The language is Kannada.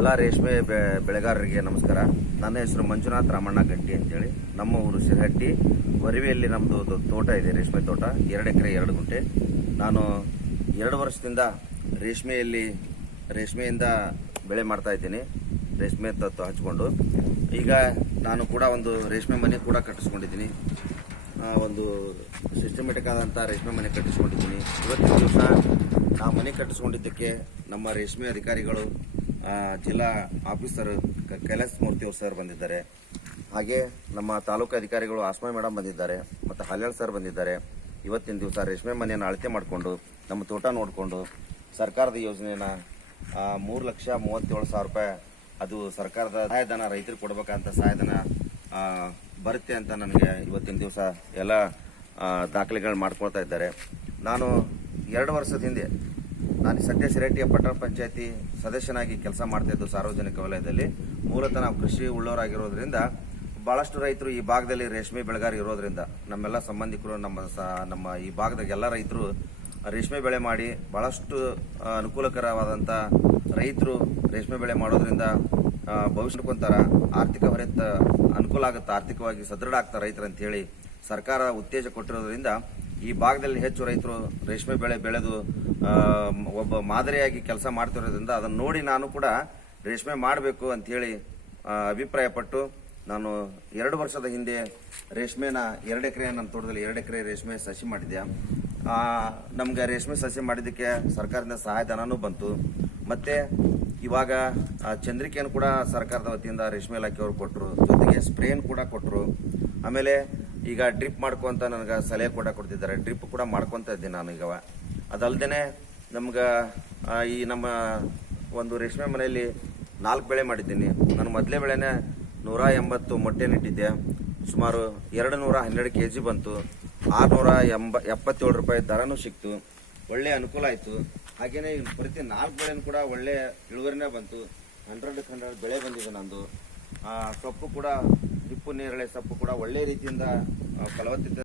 ಎಲ್ಲ ರೇಷ್ಮೆ ಬೆಳೆಗಾರರಿಗೆ ನಮಸ್ಕಾರ. ನನ್ನ ಹೆಸರು ಮಂಜುನಾಥ್ ರಾಮಣ್ಣ ಗಂಟಿ ಅಂತೇಳಿ. ನಮ್ಮ ಊರು ಸಿರಹಟ್ಟಿ ವರಿವೆಯಲ್ಲಿ ನಮ್ಮದು ತೋಟ ಇದೆ, ರೇಷ್ಮೆ ತೋಟ 2 ಎಕರೆ 2 ಗುಂಟೆ. ನಾನು 2 ವರ್ಷದಿಂದ ರೇಷ್ಮೆಯಿಂದ ಬೆಳೆ ಮಾಡ್ತಾ ಇದ್ದೀನಿ, ರೇಷ್ಮೆ ತತ್ತು ಹಚ್ಕೊಂಡು. ಈಗ ನಾನು ಕೂಡ ಒಂದು ರೇಷ್ಮೆ ಮನೆ ಕೂಡ ಕಟ್ಟಿಸ್ಕೊಂಡಿದ್ದೀನಿ, ಒಂದು ಸಿಸ್ಟಮೆಟಿಕ್ ಆದಂಥ ರೇಷ್ಮೆ ಮನೆ ಕಟ್ಟಿಸ್ಕೊಂಡಿದ್ದೀನಿ. ಇವತ್ತಿನ ದಿವಸ ನಾವು ಮನೆ ಕಟ್ಟಿಸ್ಕೊಂಡಿದ್ದಕ್ಕೆ ನಮ್ಮ ರೇಷ್ಮೆ ಅಧಿಕಾರಿಗಳು, ಜಿಲ್ಲಾ ಆಫೀಸರ್ ಕೈಲಾಸ್ ಮೂರ್ತಿ ಅವರು ಸರ್ ಬಂದಿದ್ದಾರೆ, ಹಾಗೆ ನಮ್ಮ ತಾಲೂಕು ಅಧಿಕಾರಿಗಳು ಆಸ್ಮಾ ಮೇಡಮ್ ಬಂದಿದ್ದಾರೆ, ಮತ್ತು ಹಾಲ್ಯಾಳ್ ಸರ್ ಬಂದಿದ್ದಾರೆ. ಇವತ್ತಿನ ದಿವಸ ರೇಷ್ಮೆ ಮನೆಯನ್ನು ಅಳತೆ ಮಾಡಿಕೊಂಡು ನಮ್ಮ ತೋಟ ನೋಡಿಕೊಂಡು ಸರ್ಕಾರದ ಯೋಜನೆನ 3,37,000 ರೂಪಾಯಿ ಅದು ಸರ್ಕಾರದ ಸಹಾಯಧನ ರೈತರಿಗೆ ಕೊಡಬೇಕಂತ ಸಹಾಯಧನ ಬರುತ್ತೆ ಅಂತ ನನಗೆ ಇವತ್ತಿನ ದಿವಸ ಎಲ್ಲ ದಾಖಲೆಗಳು ಮಾಡ್ಕೊಳ್ತಾ ಇದ್ದಾರೆ. ನಾನು 2 ವರ್ಷದ ಹಿಂದೆ ನಾನು ಸದ್ಯ ಸಿರಹಟ್ಟಿಯ ಪಟ್ಟಣ ಪಂಚಾಯತಿ ಸದಸ್ಯನಾಗಿ ಕೆಲಸ ಮಾಡ್ತಾ ಇದ್ದು ಸಾರ್ವಜನಿಕ ವಲಯದಲ್ಲಿ. ಮೂಲತಃ ನಾವು ಕೃಷಿ ಉಳ್ಳವರಾಗಿರೋದ್ರಿಂದ ಬಹಳಷ್ಟು ರೈತರು ಈ ಭಾಗದಲ್ಲಿ ರೇಷ್ಮೆ ಬೆಳೆಗಾರ ಇರೋದ್ರಿಂದ ನಮ್ಮೆಲ್ಲ ಸಂಬಂಧಿಕರು ನಮ್ಮ ಈ ಭಾಗದಾಗ ಎಲ್ಲ ರೈತರು ರೇಷ್ಮೆ ಬೆಳೆ ಮಾಡಿ ಬಹಳಷ್ಟು ಅನುಕೂಲಕರವಾದಂಥ ರೈತರು ರೇಷ್ಮೆ ಬೆಳೆ ಮಾಡೋದ್ರಿಂದ ಭವಿಷ್ಯಕ್ಕೊಂಥರ ಆರ್ಥಿಕ ಹೊರೆತ ಅನುಕೂಲ ಆಗುತ್ತೆ, ಆರ್ಥಿಕವಾಗಿ ಸದೃಢ ಆಗ್ತಾರೆ ರೈತರು ಅಂತ ಹೇಳಿ ಸರ್ಕಾರ ಉತ್ತೇಜ ಕೊಟ್ಟಿರೋದ್ರಿಂದ ಈ ಭಾಗದಲ್ಲಿ ಹೆಚ್ಚು ರೈತರು ರೇಷ್ಮೆ ಬೆಳೆ ಬೆಳೆದು ಒಬ್ಬ ಮಾದರಿಯಾಗಿ ಕೆಲಸ ಮಾಡ್ತಿರೋದ್ರಿಂದ ಅದನ್ನು ನೋಡಿ ನಾನು ಕೂಡ ರೇಷ್ಮೆ ಮಾಡಬೇಕು ಅಂಥೇಳಿ ಅಭಿಪ್ರಾಯಪಟ್ಟು ನಾನು 2 ವರ್ಷದ ಹಿಂದೆ ರೇಷ್ಮೆನ 2 ಎಕರೆ ನನ್ನ ತೋಟದಲ್ಲಿ 2 ಎಕರೆ ರೇಷ್ಮೆ ಸಸಿ ಮಾಡಿದ್ದೆ. ನಮ್ಗೆ ರೇಷ್ಮೆ ಸಸಿ ಮಾಡಿದ್ದಕ್ಕೆ ಸರ್ಕಾರದಿಂದ ಸಹಾಯಧನನೂ ಬಂತು. ಮತ್ತು ಇವಾಗ ಚಂದ್ರಿಕೆಯನ್ನು ಕೂಡ ಸರ್ಕಾರದ ವತಿಯಿಂದ ರೇಷ್ಮೆ ಇಲಾಖೆಯವರು ಕೊಟ್ಟರು, ಜೊತೆಗೆ ಸ್ಪ್ರೇನ್ ಕೂಡ ಕೊಟ್ಟರು. ಆಮೇಲೆ ಈಗ ಡ್ರಿಪ್ ಮಾಡ್ಕೊಂತ ನನಗೆ ಸಲಹೆ ಕೂಡ ಕೊಡ್ತಿದ್ದಾರೆ, ಡ್ರಿಪ್ ಕೂಡ ಮಾಡ್ಕೊತ ಇದ್ದೀನಿ ನಾನು ಈಗ. ಅದಲ್ಲದೆ ನಮ್ಗೆ ಈ ನಮ್ಮ ಒಂದು ರೇಷ್ಮೆ ಮನೆಯಲ್ಲಿ 4 ಬೆಳೆ ಮಾಡಿದ್ದೀನಿ. ನಾನು ಮೊದಲೇ ಬೆಳೆನೇ 180 ಮೊಟ್ಟೆ ನೆಟ್ಟಿದ್ದೆ, ಸುಮಾರು 212 kg ಬಂತು, 677 ರೂಪಾಯಿ ದರನೂ ಸಿಕ್ತು, ಒಳ್ಳೆ ಅನುಕೂಲ ಆಯಿತು. ಹಾಗೇನೆ ಪ್ರತಿ 4 ಬೆಳೆನೂ ಕೂಡ ಒಳ್ಳೆ ಇಳುವರಿನೇ ಬಂತು, 100 ಬೆಳೆ ಬಂದಿದೆ ನಂದು. ಸೊಪ್ಪು ಕೂಡ ಹಿಪ್ಪು ನೇರಳೆ ಸೊಪ್ಪು ಕೂಡ ಒಳ್ಳೆ ರೀತಿಯಿಂದ ಫಲವತ್ತತೆ